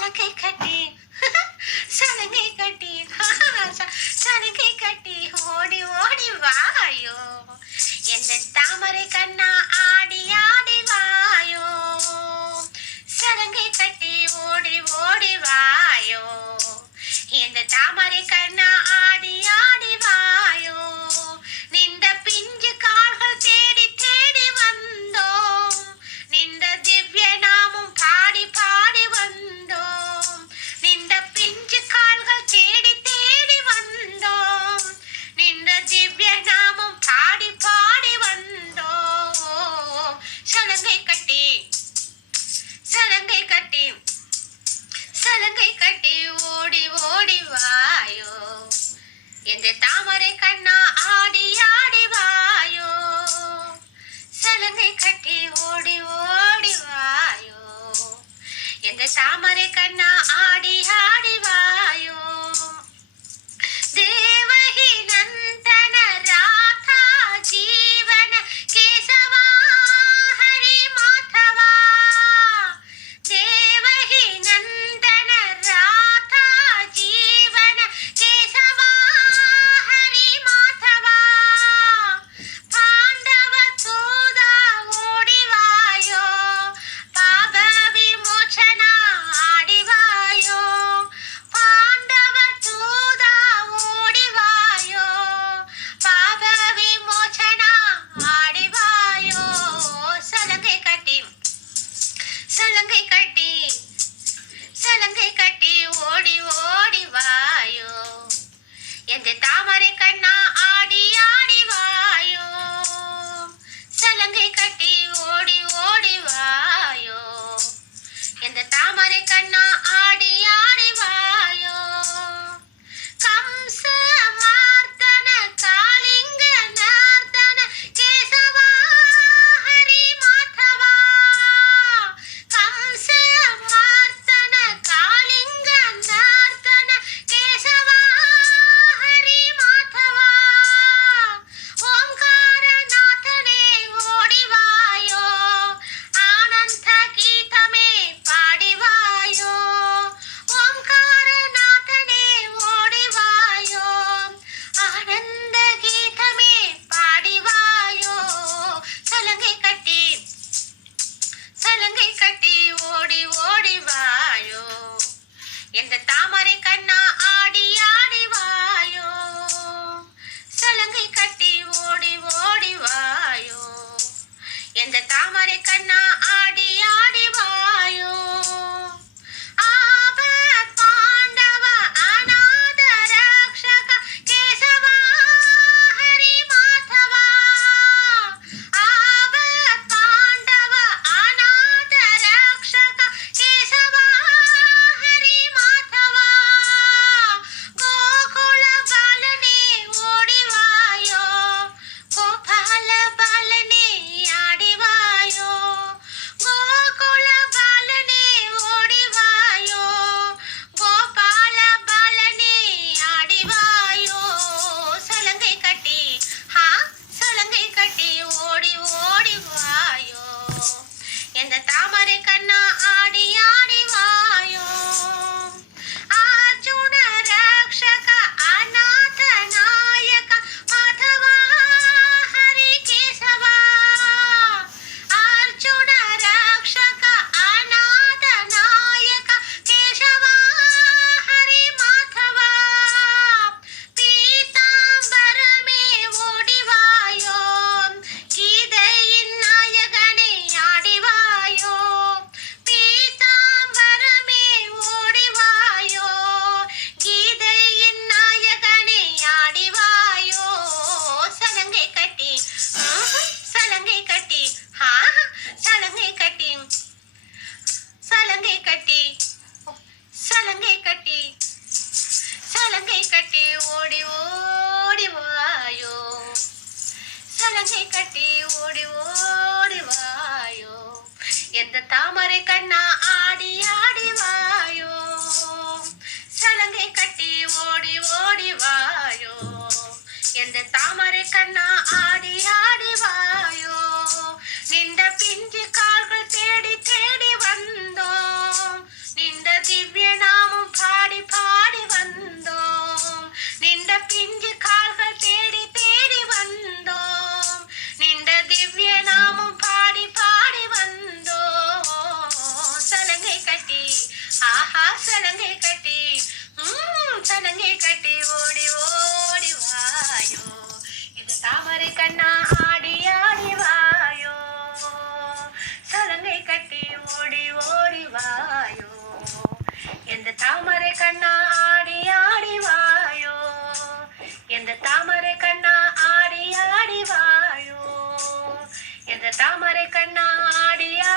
சலங்கை கட்டி. சலங்கை கட்டி. சலங்கை கட்டி. ஓடி ஓடி வாயோ. எந்த தாமரை கண்ணா ஆடி ஆடி வாயோ. சலங்கை கட்டி ஓடி ஓடி வாயோ. எந்த தாமரை கண்ணா ஓடி ஓடி வாயோ. சலங்கை கட்டி ஓடி ஓடி வாயோ. எந்த தாமரை கண்ணா ஆடியா? தாமரை கண்ணாடியா